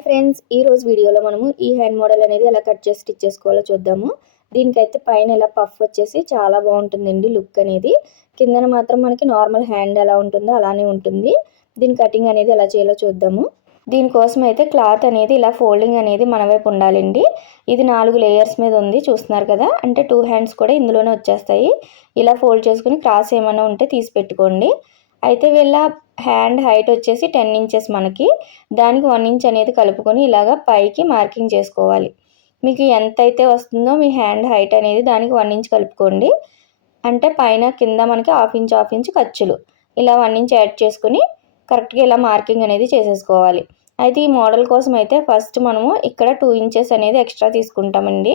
Hi friends ఈ రోజు వీడియోలో మనము ఈ హ్యాండ్ మోడల్ అనేది ఎలా కట్ చేసి స్టిచ్ చేసుకోవాలో చూద్దాము. దీనికైతే పైన ఎలా పఫ్ వచ్చేసి చాలా బాగుంటుందండి లుక్ అనేది. కిందన మాత్రం మనకి నార్మల్ హ్యాండ్ ఎలా ఉంటుందో అలానే ఉంటుంది. దీని కటింగ్ అనేది ఎలా చేయాలో చూద్దాము. దీనికోసం అయితే క్లాత్ అనేది ఇలా ఫోల్డింగ్ అనేది మన వైపు ఉండాలండి. ఇది నాలుగు లేయర్స్ మీద ఉంది చూస్తున్నారు కదా. అంటే టూ హ్యాండ్స్ కూడా ఇందులోనే వచ్చేస్తాయి. ఇలా ఫోల్డ్ చేసుకుని క్రాస్ ఏమైనా ఉంటే తీసి పెట్టుకోండి. అయితే వీళ్ళ హ్యాండ్ హైట్ వచ్చేసి టెన్ ఇంచెస్ మనకి. దానికి వన్ ఇంచ్ అనేది కలుపుకొని ఇలాగ పైకి మార్కింగ్ చేసుకోవాలి. మీకు ఎంత అయితే వస్తుందో మీ హ్యాండ్ హైట్ అనేది దానికి వన్ ఇంచ్ కలుపుకోండి. అంటే పైన కింద మనకి హాఫ్ ఇంచ్ హాఫ్ ఇంచ్ ఖర్చులు. ఇలా వన్ ఇంచ్ యాడ్ చేసుకుని కరెక్ట్గా ఇలా మార్కింగ్ అనేది చేసేసుకోవాలి. అయితే ఈ మోడల్ కోసం అయితే ఫస్ట్ మనము ఇక్కడ టూ ఇంచెస్ అనేది ఎక్స్ట్రా తీసుకుంటామండి.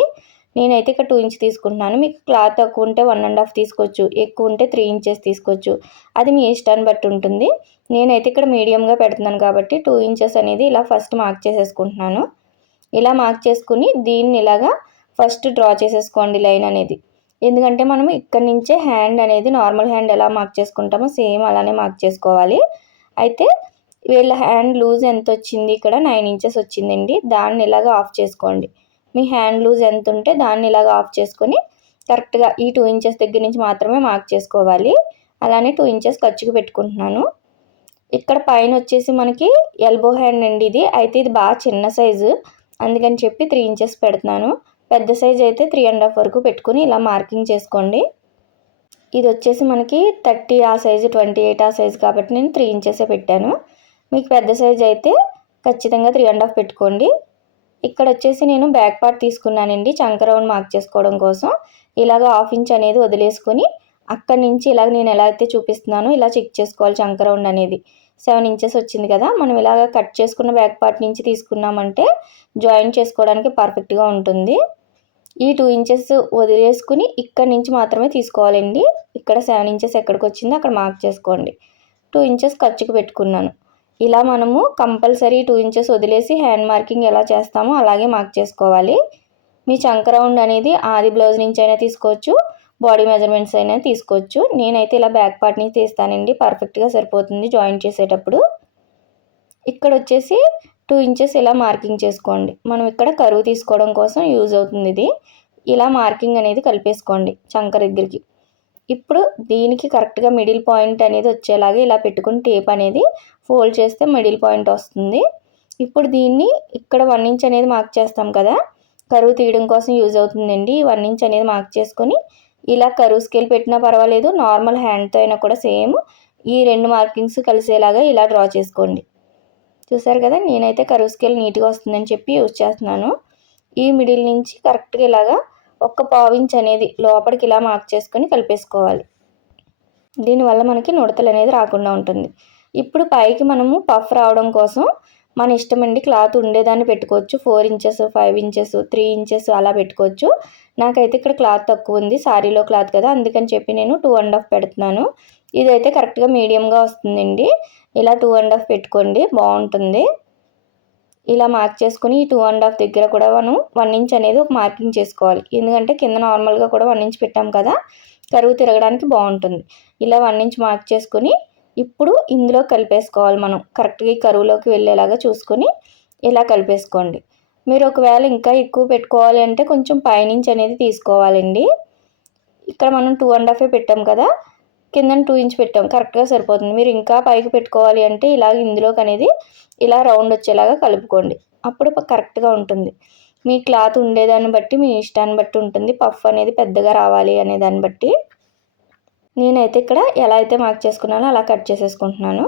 నేనైతే ఇక్కడ టూ ఇంచ్ తీసుకుంటున్నాను. మీకు క్లాత్ తక్కువ ఉంటే వన్ అండ్ హాఫ్ తీసుకోవచ్చు. ఎక్కువ ఉంటే త్రీ ఇంచెస్ తీసుకోవచ్చు. అది మీ ఇష్టాన్ని బట్టి ఉంటుంది. నేనైతే ఇక్కడ మీడియంగా పెడుతున్నాను కాబట్టి టూ ఇంచెస్ అనేది ఇలా ఫస్ట్ మార్క్ చేసేసుకుంటున్నాను. ఇలా మార్క్ చేసుకుని దీన్ని ఇలాగా ఫస్ట్ డ్రా చేసేసుకోండి లైన్ అనేది. ఎందుకంటే మనం ఇక్కడి నుంచే హ్యాండ్ అనేది నార్మల్ హ్యాండ్ ఎలా మార్క్ చేసుకుంటామో సేమ్ అలానే మార్క్ చేసుకోవాలి. అయితే వీళ్ళ హ్యాండ్ లూజ్ ఎంత వచ్చింది? ఇక్కడ నైన్ ఇంచెస్ వచ్చిందండి. దాన్ని ఇలాగ ఆఫ్ చేసుకోండి. మీ హ్యాండ్ లూజ్ ఎంత ఉంటే దాన్ని ఇలాగ ఆఫ్ చేసుకొని కరెక్ట్గా ఈ టూ ఇంచెస్ దగ్గర నుంచి మాత్రమే మార్క్ చేసుకోవాలి. అలానే టూ ఇంచెస్ ఖర్చుకు పెట్టుకుంటున్నాను. ఇక్కడ పైన వచ్చేసి మనకి ఎల్బో హ్యాండ్ అండి ఇది. అయితే ఇది బాగా చిన్న సైజు. అందుకని చెప్పి త్రీ ఇంచెస్ పెడుతున్నాను. పెద్ద సైజ్ అయితే త్రీ అండ్ హాఫ్ వరకు పెట్టుకుని ఇలా మార్కింగ్ చేసుకోండి. ఇది వచ్చేసి మనకి థర్టీ ఆ సైజు ట్వంటీ ఎయిట్ ఆ సైజు కాబట్టి నేను త్రీ ఇంచెసే పెట్టాను. మీకు పెద్ద సైజ్ అయితే ఖచ్చితంగా త్రీ అండ్ హాఫ్ పెట్టుకోండి. ఇక్కడ వచ్చేసి నేను బ్యాక్ పార్ట్ తీసుకున్నానండి చంక రౌండ్ మార్క్ చేసుకోవడం కోసం. ఇలాగ హాఫ్ ఇంచ్ అనేది వదిలేసుకొని అక్కడి నుంచి ఇలాగ నేను ఎలా అయితే చూపిస్తున్నానో ఇలా చెక్ చేసుకోవాలి చంక రౌండ్ అనేది. సెవెన్ ఇంచెస్ వచ్చింది కదా మనం ఇలాగ కట్ చేసుకున్న బ్యాక్ పార్ట్ నుంచి తీసుకున్నామంటే జాయిన్ చేసుకోవడానికి పర్ఫెక్ట్గా ఉంటుంది. ఈ టూ ఇంచెస్ వదిలేసుకుని ఇక్కడ నుంచి మాత్రమే తీసుకోవాలండి. ఇక్కడ సెవెన్ ఇంచెస్ ఎక్కడికి వచ్చిందో అక్కడ మార్క్ చేసుకోండి. టూ ఇంచెస్ ఖర్చుకు పెట్టుకున్నాను. ఇలా మనము కంపల్సరీ టూ ఇంచెస్ వదిలేసి హ్యాండ్ మార్కింగ్ ఎలా చేస్తామో అలాగే మార్క్ చేసుకోవాలి. మీ చంక రౌండ్ అనేది ఆది బ్లౌజ్ నుంచి అయినా తీసుకోవచ్చు బాడీ మెజర్మెంట్స్ అయినా తీసుకోవచ్చు. నేనైతే ఇలా బ్యాక్ పార్ట్ నుంచి తీస్తానండి పర్ఫెక్ట్గా సరిపోతుంది జాయిన్ చేసేటప్పుడు. ఇక్కడ వచ్చేసి టూ ఇంచెస్ ఇలా మార్కింగ్ చేసుకోండి. మనం ఇక్కడ కరువు తీసుకోవడం కోసం యూజ్ అవుతుంది ఇది. ఇలా మార్కింగ్ అనేది కలిపేసుకోండి చంక దగ్గరికి. ఇప్పుడు దీనికి కరెక్ట్గా మిడిల్ పాయింట్ అనేది వచ్చేలాగా ఇలా పెట్టుకుని టేప్ అనేది ఫోల్డ్ చేస్తే మిడిల్ పాయింట్ వస్తుంది. ఇప్పుడు దీన్ని ఇక్కడ వన్ ఇంచ్ అనేది మార్క్ చేస్తాం కదా. కరువు తీయడం కోసం యూజ్ అవుతుందండి. వన్ ఇంచ్ అనేది మార్క్ చేసుకొని ఇలా కరువు స్కేల్ పెట్టినా పర్వాలేదు. నార్మల్ హ్యాండ్తో అయినా కూడా సేమ్. ఈ రెండు మార్కింగ్స్ కలిసేలాగా ఇలా డ్రా చేసుకోండి. చూసారు కదా? నేనైతే కరువు స్కేల్ నీట్గా వస్తుందని చెప్పి యూజ్ చేస్తున్నాను. ఈ మిడిల్ నుంచి కరెక్ట్గా ఇలాగా ఒక్క పావించ్ అనేది లోపలికి ఇలా మార్క్ చేసుకొని కలిపేసుకోవాలి. దీనివల్ల మనకి నుడతలు అనేది రాకుండా ఉంటుంది. ఇప్పుడు పైకి మనము పఫ్ రావడం కోసం మన ఇష్టం అండి క్లాత్ ఉండేదాన్ని పెట్టుకోవచ్చు. Four inches five inches three inches అలా పెట్టుకోవచ్చు. నాకైతే ఇక్కడ క్లాత్ తక్కువ ఉంది. సారీలో క్లాత్ కదా అందుకని చెప్పి నేను టూ అండ్ హాఫ్ పెడుతున్నాను. ఇదైతే కరెక్ట్గా మీడియంగా వస్తుందండి. ఇలా టూ అండ్ హాఫ్ పెట్టుకోండి. బాగుంటుంది. ఇలా మార్క్ చేసుకుని ఈ టూ అండ్ హాఫ్ దగ్గర కూడా మనం వన్ ఇంచ్ అనేది ఒక మార్కింగ్ చేసుకోవాలి. ఎందుకంటే కింద నార్మల్గా కూడా వన్ ఇంచ్ పెట్టాం కదా కరువు తిరగడానికి బాగుంటుంది. ఇలా వన్ ఇంచ్ మార్క్ చేసుకొని ఇప్పుడు ఇందులో కలిపేసుకోవాలి మనం. కరెక్ట్గా కరువులోకి వెళ్ళేలాగా చూసుకొని ఇలా కలిపేసుకోండి. మీరు ఒకవేళ ఇంకా ఎక్కువ పెట్టుకోవాలి అంటే కొంచెం పైనుంచి అనేది తీసుకోవాలండి. ఇక్కడ మనం టూ అండ్ హాఫే పెట్టాం కదా కింద టూ ఇంచ్ పెట్టాం. కరెక్ట్గా సరిపోతుంది. మీరు ఇంకా పైకి పెట్టుకోవాలి అంటే ఇలాగ ఇందులోకి అనేది ఇలా రౌండ్ వచ్చేలాగా కలుపుకోండి. అప్పుడు కరెక్ట్గా ఉంటుంది. మీ క్లాత్ ఉండేదాన్ని బట్టి మీ ఇష్టాన్ని బట్టి ఉంటుంది. పఫ్ అనేది పెద్దగా రావాలి అనే దాన్ని బట్టి. నేనైతే ఇక్కడ ఎలా అయితే మార్క్ చేసుకున్నానో అలా కట్ చేసేసుకుంటున్నాను.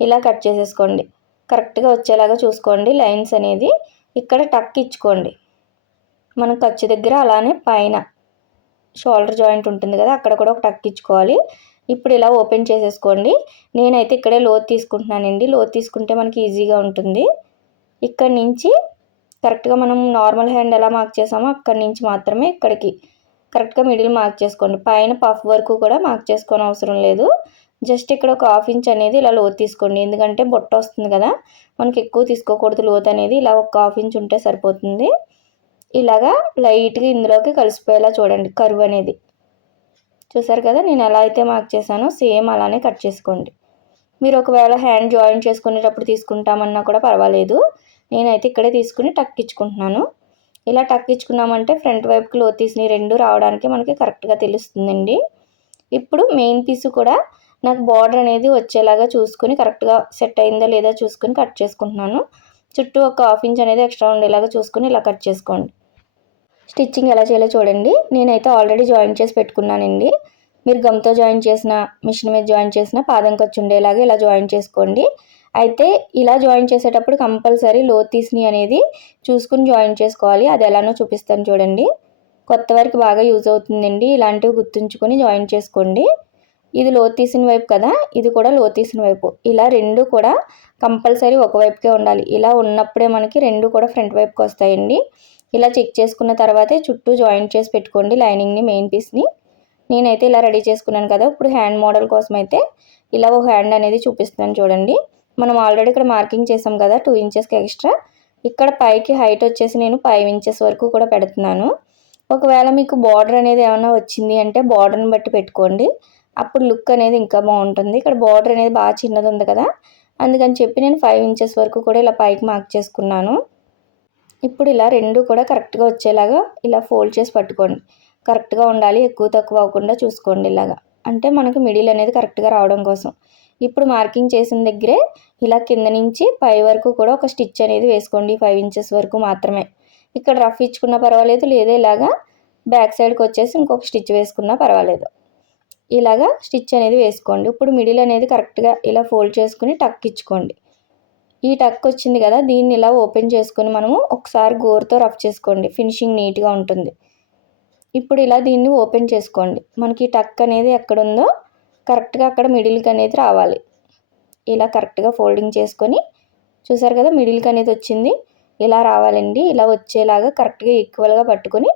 ఇలా కట్ చేసేసుకోండి. కరెక్ట్గా వచ్చేలాగా చూసుకోండి లైన్స్ అనేది. ఇక్కడ టక్ ఇచ్చుకోండి. మనం ఖర్చు దగ్గర అలానే పైన షోల్డర్ జాయింట్ ఉంటుంది కదా అక్కడ కూడా ఒక టక్ ఇచ్చుకోవాలి. ఇప్పుడు ఇలా ఓపెన్ చేసేసుకోండి. నేనైతే ఇక్కడే లోతు తీసుకుంటున్నానండి. లోతు తీసుకుంటే మనకి ఈజీగా ఉంటుంది. ఇక్కడ నుంచి కరెక్ట్గా మనం నార్మల్ హ్యాండ్ ఎలా మార్క్ చేసామో అక్కడి నుంచి మాత్రమే ఇక్కడికి కరెక్ట్గా మిడిల్ మార్క్ చేసుకోండి. పైన పఫ్ వరకు కూడా మార్క్ చేసుకోని అవసరం లేదు. జస్ట్ ఇక్కడ ఒక హాఫ్ ఇంచ్ అనేది ఇలా లోతు తీసుకోండి. ఎందుకంటే బొట్ట వస్తుంది కదా మనకి ఎక్కువ తీసుకోకూడదు లోతు అనేది. ఇలా ఒక హాఫ్ ఇంచ్ ఉంటే సరిపోతుంది. ఇలాగా లైట్గా ఇందులోకి కలిసిపోయేలా చూడండి కరువు అనేది. చూసారు కదా నేను ఎలా అయితే మార్క్ చేశానో సేమ్ అలానే కట్ చేసుకోండి. మీరు ఒకవేళ హ్యాండ్ జాయిన్ చేసుకునేటప్పుడు తీసుకుంటామన్నా కూడా పర్వాలేదు. నేనైతే ఇక్కడే తీసుకుని టక్కించుకుంటున్నాను ఇలా టక్ ఇచ్చుకున్నామంటే ఫ్రంట్ వైపు క్లోతీస్ని రెండు రావడానికి మనకి కరెక్ట్గా తెలుస్తుందండి. ఇప్పుడు మెయిన్ పీస్ కూడా నాకు బార్డర్ అనేది వచ్చేలాగా చూసుకుని కరెక్ట్గా సెట్ అయిందా లేదా చూసుకుని కట్ చేసుకుంటున్నాను. చుట్టూ ఒక హాఫ్ ఇంచ్ అనేది ఎక్స్ట్రా ఉండేలాగా చూసుకుని ఇలా కట్ చేసుకోండి. స్టిచ్చింగ్ ఎలా చేయాలో చూడండి. నేనైతే ఆల్రెడీ జాయిన్ చేసి పెట్టుకున్నానండి. మీరు గమ్తో జాయిన్ చేసిన మిషన్ మీద జాయిన్ చేసిన పాదం ఖర్చు ఉండేలాగా ఇలా జాయిన్ చేసుకోండి. అయితే ఇలా జాయిన్ చేసేటప్పుడు కంపల్సరీ లోతీస్ని అనేది చూసుకుని జాయిన్ చేసుకోవాలి. అది ఎలానో చూపిస్తాను చూడండి. కొత్త వారికి బాగా యూజ్ అవుతుందండి. ఇలాంటివి గుర్తుంచుకొని జాయిన్ చేసుకోండి. ఇది లోతీసిన వైపు కదా ఇది కూడా లోతీసిన వైపు. ఇలా రెండు కూడా కంపల్సరీ ఒకవైపుకే ఉండాలి. ఇలా ఉన్నప్పుడే మనకి రెండు కూడా ఫ్రంట్ వైపుకి వస్తాయండి. ఇలా చెక్ చేసుకున్న తర్వాతే చుట్టూ జాయింట్ చేసి పెట్టుకోండి లైనింగ్ని మెయిన్ పీస్ని. నేనైతే ఇలా రెడీ చేసుకున్నాను కదా ఇప్పుడు హ్యాండ్ మోడల్ కోసం అయితే ఇలా ఒక హ్యాండ్ అనేది చూపిస్తున్నాను చూడండి. మనం ఆల్రెడీ ఇక్కడ మార్కింగ్ చేసాం కదా టూ ఇంచెస్కి ఎక్స్ట్రా ఇక్కడ పైకి హైట్ వచ్చేసి నేను ఫైవ్ ఇంచెస్ వరకు కూడా పెడుతున్నాను. ఒకవేళ మీకు బార్డర్ అనేది ఏమైనా వచ్చింది అంటే బార్డర్ని బట్టి పెట్టుకోండి. అప్పుడు లుక్ అనేది ఇంకా బాగుంటుంది. ఇక్కడ బార్డర్ అనేది బాగా చిన్నది ఉంది కదా. అందుకని చెప్పి నేను ఫైవ్ ఇంచెస్ వరకు కూడా ఇలా పైకి మార్క్ చేసుకున్నాను. ఇప్పుడు ఇలా రెండు కూడా కరెక్ట్గా వచ్చేలాగా ఇలా ఫోల్డ్ చేసి పట్టుకోండి. కరెక్ట్గా ఉండాలి ఎక్కువ తక్కువ అవ్వకుండా చూసుకోండి ఇలాగా. అంటే మనకు మిడిల్ అనేది కరెక్ట్గా రావడం కోసం. ఇప్పుడు మార్కింగ్ చేసిన దగ్గరే ఇలా కింద నుంచి పై వరకు కూడా ఒక స్టిచ్ అనేది వేసుకోండి ఫైవ్ ఇంచెస్ వరకు మాత్రమే. ఇక్కడ రఫ్ ఇచ్చుకున్నా పర్వాలేదు లేదా ఇలాగా బ్యాక్ సైడ్కి వచ్చేసి ఇంకొక స్టిచ్ వేసుకున్నా పర్వాలేదు. ఇలాగా స్టిచ్ అనేది వేసుకోండి. ఇప్పుడు మిడిల్ అనేది కరెక్ట్గా ఇలా ఫోల్డ్ చేసుకుని టక్ ఇచ్చుకోండి. ఈ టక్ వచ్చింది కదా దీన్ని ఇలా ఓపెన్ చేసుకుని మనము ఒకసారి గోరుతో రఫ్ చేసుకోండి. ఫినిషింగ్ నీట్గా ఉంటుంది. ఇప్పుడు ఇలా దీన్ని ఓపెన్ చేసుకోండి. మనకి టక్ అనేది ఎక్కడుందో కరెక్ట్గా అక్కడ మిడిల్కి అనేది రావాలి. ఇలా కరెక్ట్గా ఫోల్డింగ్ చేసుకొని చూసారు కదా మిడిల్కి అనేది వచ్చింది. ఇలా రావాలండి ఇలా వచ్చేలాగా కరెక్ట్గా ఈక్వల్గా పట్టుకొని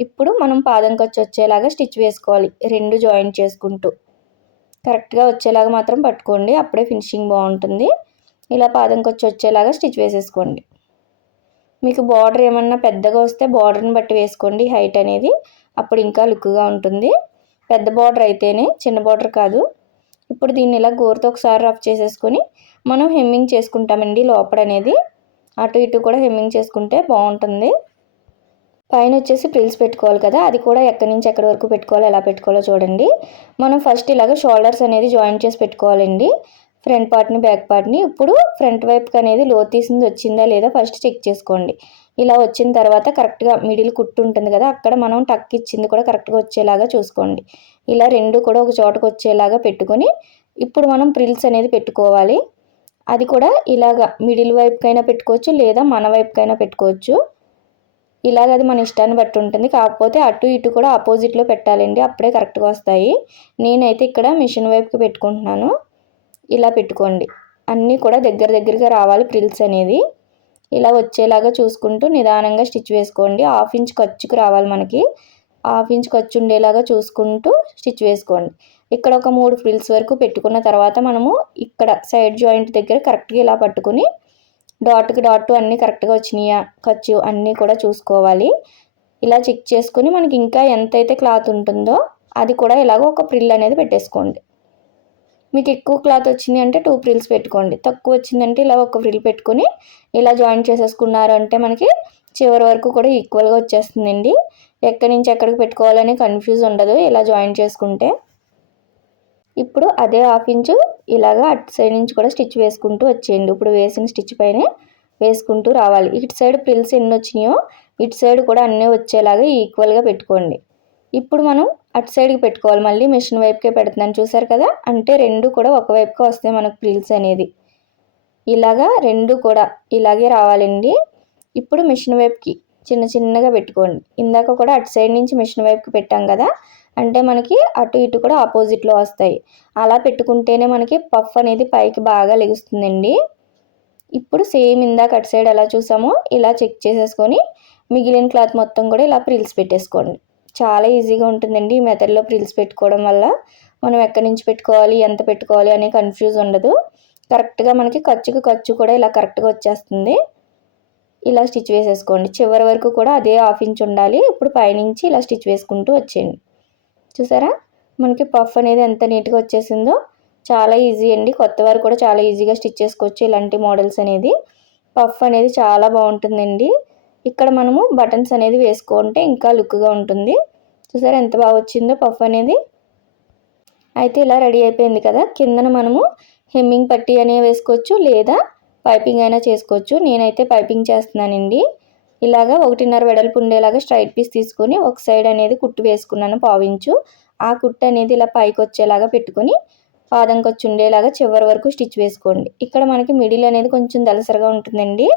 ఇప్పుడు మనం పాదం ఖర్చు వచ్చేలాగా స్టిచ్ వేసుకోవాలి రెండు జాయింట్ చేసుకుంటూ. కరెక్ట్గా వచ్చేలాగా మాత్రం పట్టుకోండి అప్పుడే ఫినిషింగ్ బాగుంటుంది. ఇలా పాదం ఖర్చు వచ్చేలాగా స్టిచ్ వేసేసుకోండి. మీకు బార్డర్ ఏమన్నా పెద్దగా వస్తే బార్డర్ని బట్టి వేసుకోండి హైట్ అనేది అప్పుడు ఇంకా లుక్గా ఉంటుంది. పెద్ద బార్డర్ అయితేనే చిన్న బార్డర్ కాదు. ఇప్పుడు దీన్ని ఇలా గోరుతో ఒకసారి రఫ్ చేసేసుకొని మనం హెమ్మింగ్ చేసుకుంటామండి లోపల అనేది. అటు ఇటు కూడా హెమ్మింగ్ చేసుకుంటే బాగుంటుంది. పైన వచ్చేసి ప్రిల్స్ పెట్టుకోవాలి కదా అది కూడా ఎక్కడి నుంచి ఎక్కడి వరకు పెట్టుకోవాలో ఎలా పెట్టుకోవాలో చూడండి. మనం ఫస్ట్ ఇలాగ షోల్డర్స్ అనేది జాయిన్ చేసి పెట్టుకోవాలండి. ఫ్రంట్ పార్ట్ని బ్యాక్ పార్ట్ని ఇప్పుడు ఫ్రంట్ వైపుకి అనేది లో తీసింది వచ్చిందా లేదా ఫస్ట్ చెక్ చేసుకోండి. ఇలా వచ్చిన తర్వాత కరెక్ట్గా మిడిల్ కుట్టు ఉంటుంది కదా అక్కడ మనం టక్ ఇచ్చింది కూడా కరెక్ట్గా వచ్చేలాగా చూసుకోండి. ఇలా రెండు కూడా ఒక చోటకు వచ్చేలాగా పెట్టుకొని ఇప్పుడు మనం ప్రిల్స్ అనేది పెట్టుకోవాలి. అది కూడా ఇలాగా మిడిల్ వైపుకైనా పెట్టుకోవచ్చు లేదా మన వైపుకైనా పెట్టుకోవచ్చు. ఇలాగ అది మన ఇష్టాన్ని బట్టి ఉంటుంది. కాకపోతే అటు ఇటు కూడా ఆపోజిట్లో పెట్టాలండి అప్పుడే కరెక్ట్గా వస్తాయి. నేనైతే ఇక్కడ మిషన్ వైపుకి పెట్టుకుంటున్నాను. ఇలా పెట్టుకోండి. అన్నీ కూడా దగ్గర దగ్గరగా రావాలి ప్రిల్స్ అనేది ఇలా వచ్చేలాగా చూసుకుంటూ నిదానంగా స్టిచ్ వేసుకోండి. హాఫ్ ఇంచ్ ఖర్చుకు రావాలి మనకి. హాఫ్ ఇంచ్ ఖర్చు ఉండేలాగా చూసుకుంటూ స్టిచ్ వేసుకోండి. ఇక్కడ ఒక మూడు ఫ్రిల్స్ వరకు పెట్టుకున్న తర్వాత మనము ఇక్కడ సైడ్ జాయింట్ దగ్గర కరెక్ట్గా ఇలా పట్టుకుని డాట్కి డాట్ అన్నీ కరెక్ట్గా వచ్చినాయా ఖర్చు అన్నీ కూడా చూసుకోవాలి. ఇలా చెక్ చేసుకుని మనకి ఇంకా ఎంతైతే క్లాత్ ఉంటుందో అది కూడా ఇలాగ ఒక ప్రిల్ అనేది పెట్టేసుకోండి. మీకు ఎక్కువ క్లాత్ వచ్చింది అంటే టూ ఫ్రిల్స్ పెట్టుకోండి. తక్కువ వచ్చిందంటే ఇలా ఒక ఫ్రిల్ పెట్టుకొని ఇలా జాయిన్ చేసేసుకున్నారు అంటే మనకి చివరి వరకు కూడా ఈక్వల్గా వచ్చేస్తుందండి. ఎక్కడి నుంచి ఎక్కడికి పెట్టుకోవాలని కన్ఫ్యూజ్ ఉండదు ఇలా జాయిన్ చేసుకుంటే. ఇప్పుడు అదే హాఫ్ ఇంచు ఇలాగా అటు సైడ్ నుంచి కూడా స్టిచ్ వేసుకుంటూ వచ్చేయండి. ఇప్పుడు వేసిన స్టిచ్ పైనే వేసుకుంటూ రావాలి. ఇటు సైడ్ ప్రిల్స్ ఎన్ని వచ్చినాయో ఇటు సైడ్ కూడా అన్నీ వచ్చేలాగా ఈక్వల్గా పెట్టుకోండి. ఇప్పుడు మనం అటు సైడ్కి పెట్టుకోవాలి. మళ్ళీ మిషన్ వైపుకే పెడుతున్నాను. చూసారు కదా? అంటే రెండు కూడా ఒకవైపుకే వస్తాయి మనకు ప్రిల్స్ అనేది. ఇలాగా రెండు కూడా ఇలాగే రావాలండి. ఇప్పుడు మిషన్ వైపుకి చిన్న చిన్నగా పెట్టుకోండి. ఇందాక కూడా అటు సైడ్ నుంచి మిషన్ వైపుకి పెట్టాం కదా? అంటే మనకి అటు ఇటు కూడా ఆపోజిట్లో వస్తాయి. అలా పెట్టుకుంటేనే మనకి పఫ్ అనేది పైకి బాగా లెగుస్తుందండి. ఇప్పుడు సేమ్ ఇందాక అటు సైడ్ ఎలా చూసామో ఇలా చెక్ చేసేసుకొని మిగిలిన క్లాత్ మొత్తం కూడా ఇలా ప్రిల్స్ పెట్టేసుకోండి. చాలా ఈజీగా ఉంటుందండి ఈ మెథడ్లో ప్రిల్స్ పెట్టుకోవడం వల్ల. మనం ఎక్కడి నుంచి పెట్టుకోవాలి ఎంత పెట్టుకోవాలి అనే కన్ఫ్యూజ్ ఉండదు. కరెక్ట్గా మనకి ఖర్చుకు ఖర్చు కూడా ఇలా కరెక్ట్గా వచ్చేస్తుంది. ఇలా స్టిచ్ వేసేసుకోండి. చివరి వరకు కూడా అదే హాఫ్ ఇంచ్ ఉండాలి. ఇప్పుడు పైనుంచి ఇలా స్టిచ్ వేసుకుంటూ వచ్చేయండి. చూసారా? మనకి పఫ్ అనేది ఎంత నీట్గా వచ్చేసిందో చాలా ఈజీ అండి. కొత్త వారు కూడా చాలా ఈజీగా స్టిచ్ చేసుకోవచ్చు ఇలాంటి మోడల్స్ అనేది. పఫ్ అనేది చాలా బాగుంటుందండి. ఇక్కడ మనము బటన్స్ అనేది వేసుకుంటే ఇంకా లుక్గా ఉంటుంది. చూసారా ఎంత బాగా వచ్చిందో పఫ్ అనేది. అయితే ఇలా రెడీ అయిపోయింది కదా. కిందన మనము హెమ్మింగ్ పట్టీ అనేవి వేసుకోవచ్చు లేదా పైపింగ్ అయినా చేసుకోవచ్చు. నేనైతే పైపింగ్ చేస్తున్నానండి. ఇలాగా ఒకటిన్నర వెడల్పు ఉండేలాగా స్ట్రైట్ పీస్ తీసుకొని ఒక సైడ్ అనేది కుట్టు వేసుకున్నాను పావించు ఆ కుట్టు అనేది ఇలా పైకి వచ్చేలాగా పెట్టుకొని పాదం కొచ్చి ఉండేలాగా చివరి వరకు స్టిచ్ వేసుకోండి. ఇక్కడ మనకి మిడిల్ అనేది కొంచెం దలసరగా ఉంటుందండి.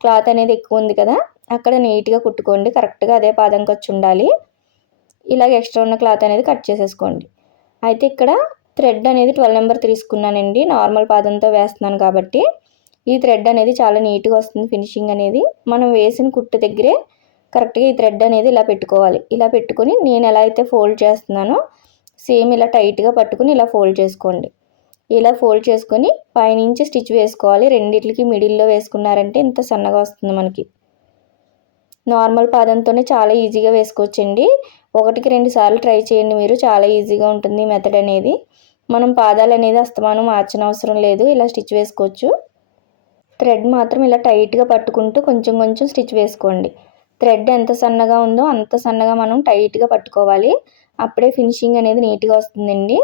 క్లాత్ అనేది ఎక్కువ ఉంది కదా. అక్కడ నీట్గా కుట్టుకోండి కరెక్ట్గా అదే పాదం వచ్చి ఉండాలి. ఇలాగ ఎక్స్ట్రా ఉన్న క్లాత్ అనేది కట్ చేసేసుకోండి. అయితే ఇక్కడ థ్రెడ్ అనేది ట్వెల్వ్ నెంబర్ తీసుకున్నానండి. నార్మల్ పాదంతో వేస్తున్నాను కాబట్టి ఈ థ్రెడ్ అనేది చాలా నీట్గా వస్తుంది ఫినిషింగ్ అనేది. మనం వేసిన కుట్టు దగ్గరే కరెక్ట్గా ఈ థ్రెడ్ అనేది ఇలా పెట్టుకోవాలి. ఇలా పెట్టుకొని నేను ఎలా అయితే ఫోల్డ్ చేస్తున్నానో సేమ్ ఇలా టైట్గా పట్టుకుని ఇలా ఫోల్డ్ చేసుకోండి. ఇలా ఫోల్డ్ చేసుకొని పైనుంచి స్టిచ్ వేసుకోవాలి. రెండిట్లకి మిడిల్లో వేసుకున్నారంటే ఇంత సన్నగా వస్తుంది మనకి. నార్మల్ పాదంతోనే చాలా ఈజీగా వేసుకోవచ్చండి. ఒకటికి రెండు సార్లు ట్రై చేయండి మీరు చాలా ఈజీగా ఉంటుంది మెథడ్ అనేది. మనం పాదాలు అనేది అస్తమానం మార్చిన అవసరం లేదు ఇలా స్టిచ్ వేసుకోవచ్చు. థ్రెడ్ మాత్రం ఇలా టైట్గా పట్టుకుంటూ కొంచెం కొంచెం స్టిచ్ వేసుకోండి. థ్రెడ్ ఎంత సన్నగా ఉందో అంత సన్నగా మనం టైట్గా పట్టుకోవాలి. అప్పుడే ఫినిషింగ్ అనేది నీట్గా వస్తుందండి.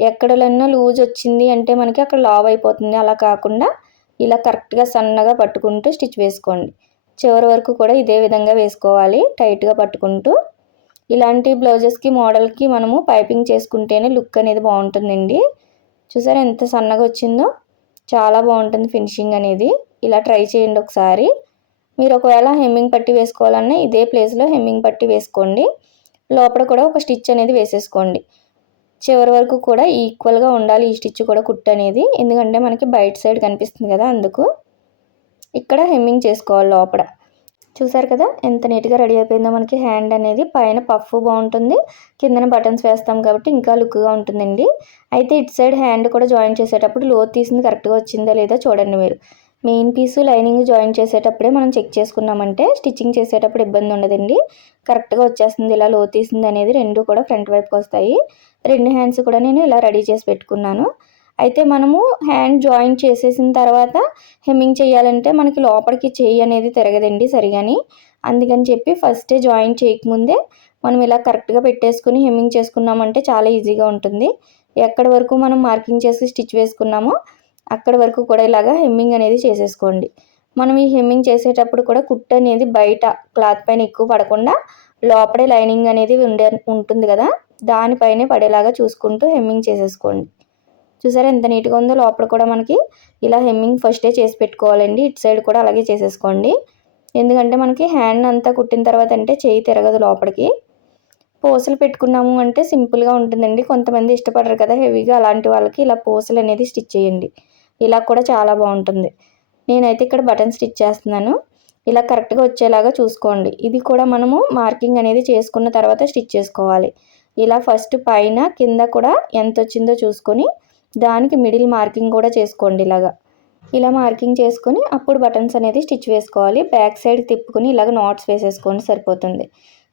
ఎక్కడలన్నా లూజ్ వచ్చింది అంటే మనకి అక్కడ లావ్ అయిపోతుంది. అలా కాకుండా ఇలా కరెక్ట్గా సన్నగా పట్టుకుంటూ స్టిచ్ వేసుకోండి. చివరి వరకు కూడా ఇదే విధంగా వేసుకోవాలి టైట్గా పట్టుకుంటూ. ఇలాంటి బ్లౌజెస్కి మోడల్కి మనము పైపింగ్ చేసుకుంటేనే లుక్ అనేది బాగుంటుందండి. చూసారా ఎంత సన్నగా వచ్చిందో? చాలా బాగుంటుంది ఫినిషింగ్ అనేది. ఇలా ట్రై చేయండి ఒకసారి. మీరు ఒకవేళ హెమ్మింగ్ పట్టి వేసుకోవాలన్నా ఇదే ప్లేస్లో హెమ్మింగ్ పట్టి వేసుకోండి. లోపల కూడా ఒక స్టిచ్ అనేది వేసేసుకోండి. చివరి వరకు కూడా ఈక్వల్గా ఉండాలి ఈ స్టిచ్ కూడా కుట్టు అనేది. ఎందుకంటే మనకి బయట సైడ్ కనిపిస్తుంది కదా అందుకు. ఇక్కడ హెమ్మింగ్ చేసుకోవాలి లోపల. చూసారు కదా ఎంత నీట్గా రెడీ అయిపోయిందో మనకి. హ్యాండ్ అనేది పైన పఫ్ బాగుంటుంది. కిందన బటన్స్ వేస్తాం కాబట్టి ఇంకా లుక్గా ఉంటుందండి. అయితే ఇటు సైడ్ హ్యాండ్ కూడా జాయిన్ చేసేటప్పుడు లోత్ తీసింది కరెక్ట్గా వచ్చిందా లేదా చూడండి మీరు. మెయిన్ పీసు లైనింగ్ జాయిన్ చేసేటప్పుడే మనం చెక్ చేసుకున్నామంటే స్టిచ్చింగ్ చేసేటప్పుడు ఇబ్బంది ఉండదండి. కరెక్ట్గా వచ్చేస్తుంది. ఇలా లో తీసింది అనేది రెండు కూడా ఫ్రంట్ వైపుకి వస్తాయి. రెండు హ్యాండ్స్ కూడా నేను ఇలా రెడీ చేసి పెట్టుకున్నాను. అయితే మనము హ్యాండ్ జాయిన్ చేసేసిన తర్వాత హెమ్మింగ్ చేయాలంటే మనకి లోపలికి చెయ్యి అనేది తిరగదండి సరిగాని. అందుకని చెప్పి ఫస్టే జాయిన్ చేయకముందే మనం ఇలా కరెక్ట్గా పెట్టేసుకుని హెమ్మింగ్ చేసుకున్నామంటే చాలా ఈజీగా ఉంటుంది. ఎక్కడి వరకు మనం మార్కింగ్ చేసి స్టిచ్ వేసుకున్నామో అక్కడి వరకు కూడా ఇలాగా హెమ్మింగ్ అనేది చేసేసుకోండి. మనం ఈ హెమ్మింగ్ చేసేటప్పుడు కూడా కుట్టు అనేది బయట క్లాత్ పైన ఎక్కువ పడకుండా లోపడే లైనింగ్ అనేది ఉండే ఉంటుంది కదా? దానిపైనే పడేలాగా చూసుకుంటూ హెమ్మింగ్ చేసేసుకోండి. చూసారా? ఎంత నీట్గా ఉందో లోపల కూడా మనకి ఇలా హెమ్మింగ్ ఫస్టే చేసి పెట్టుకోవాలండి. ఇటు సైడ్ కూడా అలాగే చేసేసుకోండి. ఎందుకంటే మనకి హ్యాండ్ అంతా కుట్టిన తర్వాత అంటే చేయి తిరగదు లోపలికి. పూసలు పెట్టుకున్నాము అంటే సింపుల్గా ఉంటుందండి. కొంతమంది ఇష్టపడరు కదా హెవీగా. అలాంటి వాళ్ళకి ఇలా పూసలు అనేది స్టిచ్ చేయండి. ఇలా కూడా చాలా బాగుంటుంది. నేనైతే ఇక్కడ బటన్ స్టిచ్ చేస్తున్నాను. ఇలా కరెక్ట్గా వచ్చేలాగా చూసుకోండి. ఇది కూడా మనము మార్కింగ్ అనేది చేసుకున్న తర్వాత స్టిచ్ చేసుకోవాలి. ఇలా ఫస్ట్ పైన కింద కూడా ఎంత వచ్చిందో చూసుకొని దానికి మిడిల్ మార్కింగ్ కూడా చేసుకోండి ఇలాగా. ఇలా మార్కింగ్ చేసుకొని అప్పుడు బటన్స్ అనేది స్టిచ్ వేసుకోవాలి. బ్యాక్ సైడ్ తిప్పుకొని ఇలాగ నాట్స్ వేసేసుకోండి సరిపోతుంది.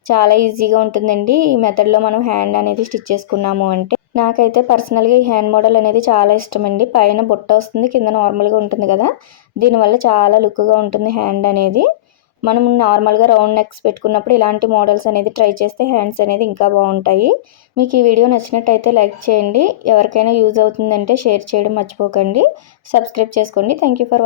చాలా ఈజీగా ఉంటుందండి ఈ మెథడ్లో మనం హ్యాండ్ అనేది స్టిచ్ చేసుకున్నాము అంటే. నాకైతే పర్సనల్గా ఈ హ్యాండ్ మోడల్ అనేది చాలా ఇష్టం అండి పైన బుట్ట వస్తుంది కింద నార్మల్గా ఉంటుంది కదా. దీనివల్ల చాలా లుక్గా ఉంటుంది హ్యాండ్ అనేది. మనం నార్మల్గా రౌండ్ నెక్స్ పెట్టుకున్నప్పుడు ఇలాంటి మోడల్స్ అనేది ట్రై చేస్తే హ్యాండ్స్ అనేది ఇంకా బాగుంటాయి. మీకు ఈ వీడియో నచ్చినట్టయితే లైక్ చేయండి. ఎవరికైనా యూజ్ అవుతుందంటే షేర్ చేయడం మర్చిపోకండి. సబ్స్క్రైబ్ చేసుకోండి. Thank for